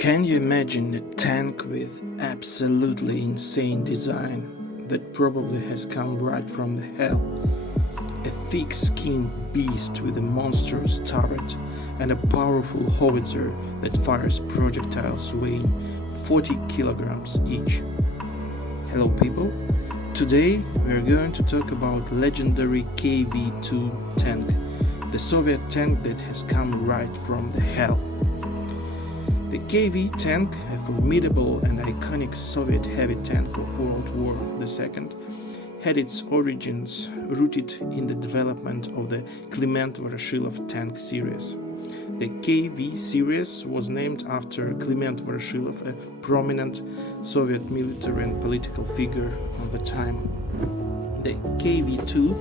Can you imagine a tank with absolutely insane design that probably has come right from the hell? A thick-skinned beast with a monstrous turret and a powerful howitzer that fires projectiles weighing 40 kilograms each. Hello people, today we are going to talk about legendary KV-2 tank, the Soviet tank that has come right from the hell. The KV tank, a formidable and iconic Soviet heavy tank of World War II, had its origins rooted in the development of the Kliment Voroshilov tank series. The KV series was named after Kliment Voroshilov, a prominent Soviet military and political figure of the time. The KV-2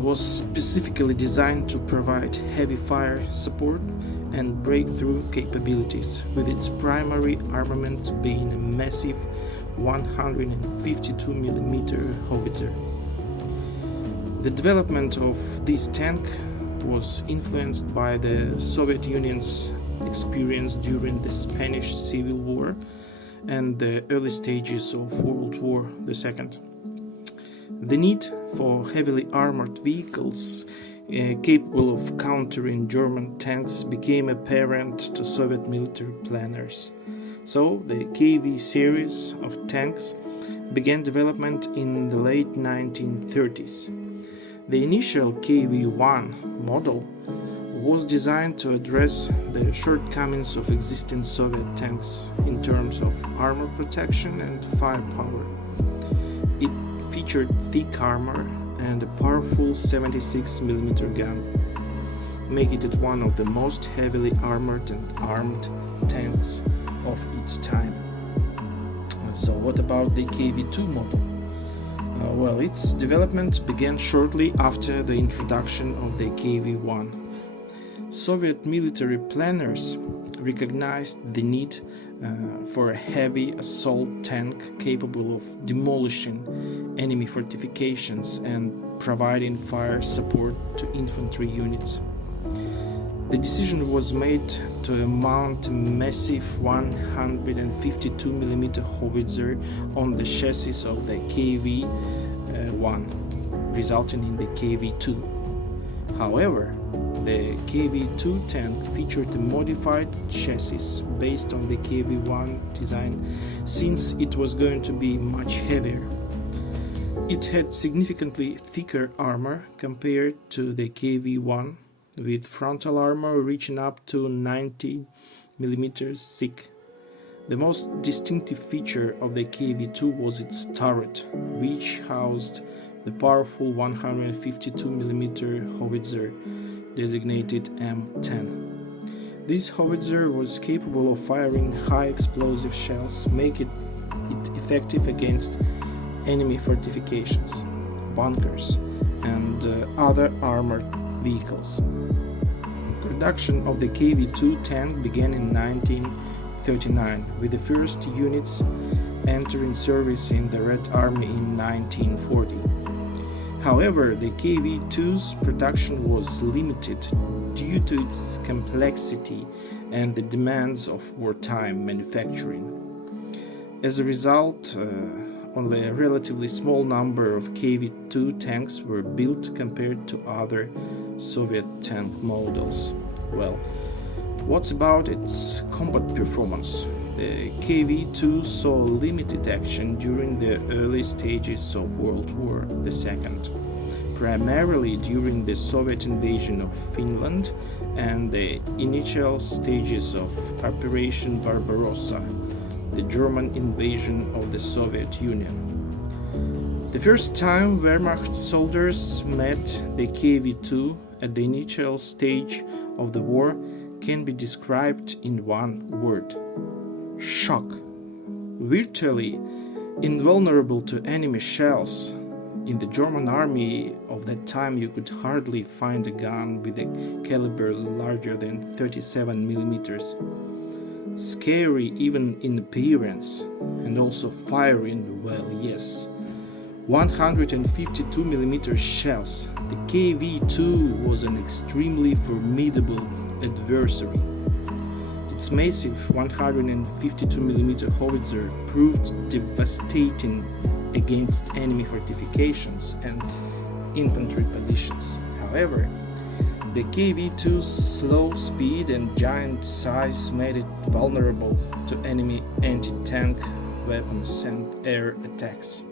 was specifically designed to provide heavy fire support and breakthrough capabilities, with its primary armament being a massive 152mm howitzer. The development of this tank was influenced by the Soviet Union's experience during the Spanish Civil War and the early stages of World War II. The need for heavily armored vehicles capable of countering German tanks became apparent to Soviet military planners. So the KV series of tanks began development in the late 1930s. The initial KV-1 model was designed to address the shortcomings of existing Soviet tanks in terms of armor protection and firepower. It featured thick armor and a powerful 76mm gun, making it one of the most heavily armored and armed tanks of its time. So what about the KV-2 model? Well, its development began shortly after the introduction of the KV-1. Soviet military planners recognized the need for a heavy assault tank capable of demolishing enemy fortifications and providing fire support to infantry units. The decision was made to mount a massive 152mm howitzer on the chassis of the KV-1, resulting in the KV-2. However, the KV-2 tank featured a modified chassis based on the KV-1 design, since it was going to be much heavier. It had significantly thicker armor compared to the KV-1, with frontal armor reaching up to 90mm thick. The most distinctive feature of the KV-2 was its turret, which housed the powerful 152mm howitzer designated M10. This howitzer was capable of firing high explosive shells, making it effective against enemy fortifications, bunkers, and other armored vehicles. Production of the KV-2 tank began in 1939, with the first units entering service in the Red Army in 1940. However, the KV-2's production was limited due to its complexity and the demands of wartime manufacturing. As a result, only a relatively small number of KV-2 tanks were built compared to other Soviet tank models. Well, what's about its combat performance? The KV-2 saw limited action during the early stages of World War II, primarily during the Soviet invasion of Finland and the initial stages of Operation Barbarossa, the German invasion of the Soviet Union. The first time Wehrmacht soldiers met the KV-2 at the initial stage of the war can be described in one word: shock. Virtually invulnerable to enemy shells, in the German army of that time you could hardly find a gun with a caliber larger than 37 millimeters. Scary even in appearance, and also firing, well, yes. 152 millimeter shells. The KV-2 was an extremely formidable adversary. Its massive 152 millimeter howitzer proved devastating against enemy fortifications and infantry positions. However, the KV-2's slow speed and giant size made it vulnerable to enemy anti-tank weapons and air attacks.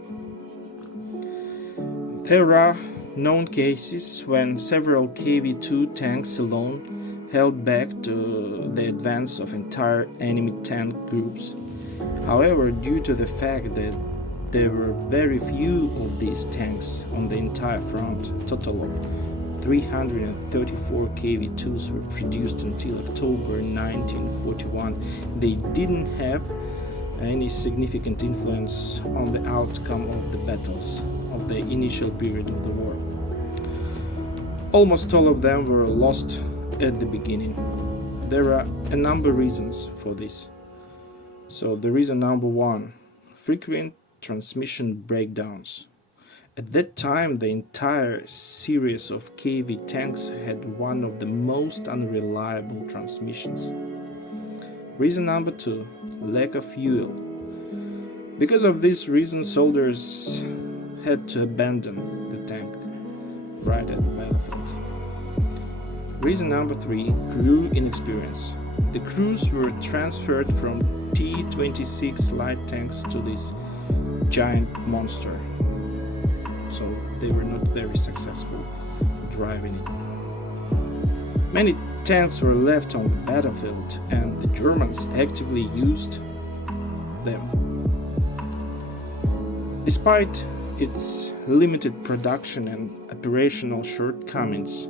There are known cases when several KV-2 tanks alone held back to the advance of entire enemy tank groups. However, due to the fact that there were very few of these tanks on the entire front, a total of 334 KV-2s were produced until October 1941. They didn't have any significant influence on the outcome of the battles of the initial period of the war. Almost all of them were lost at the beginning. There are a number of reasons for this. So the reason number one: frequent transmission breakdowns. At that time, the entire series of KV tanks had one of the most unreliable transmissions. Reason number two: lack of fuel. Because of this reason, soldiers had to abandon the tank right at the battlefield. Reason number three: crew inexperience. The crews were transferred from T-26 light tanks to this giant monster, so they were not very successful driving it. Many tanks were left on the battlefield, and the Germans actively used them. Despite its limited production and operational shortcomings,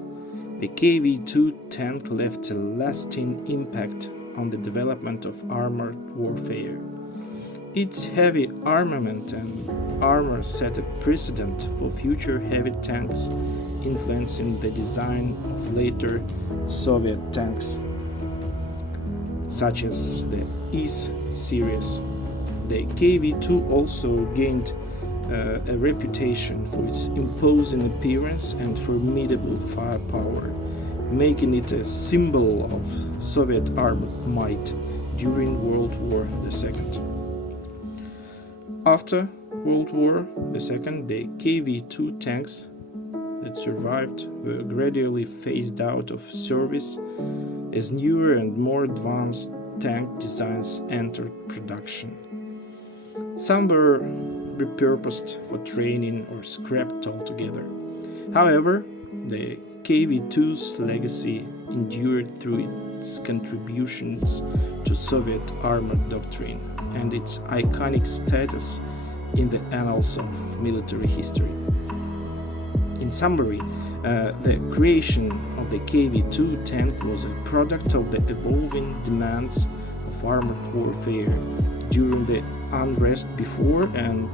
the KV-2 tank left a lasting impact on the development of armored warfare. Its heavy armament and armor set a precedent for future heavy tanks, influencing the design of later Soviet tanks, such as the IS series. The KV-2 also gained a reputation for its imposing appearance and formidable firepower, making it a symbol of Soviet armed might during World War II. After World War II, the KV-2 tanks that survived were gradually phased out of service as newer and more advanced tank designs entered production. Some were repurposed for training or scrapped altogether. However, the KV-2's legacy endured through its contributions to Soviet armored doctrine and its iconic status in the annals of military history. In summary, the creation of the KV-2 tank was a product of the evolving demands of armored warfare during the unrest before and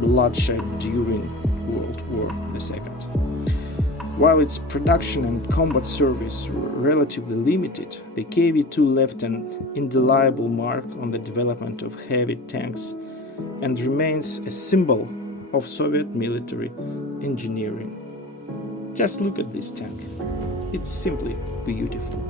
bloodshed during World War II. While its production and combat service were relatively limited, the KV-2 left an indelible mark on the development of heavy tanks and remains a symbol of Soviet military engineering. Just look at this tank. It's simply beautiful.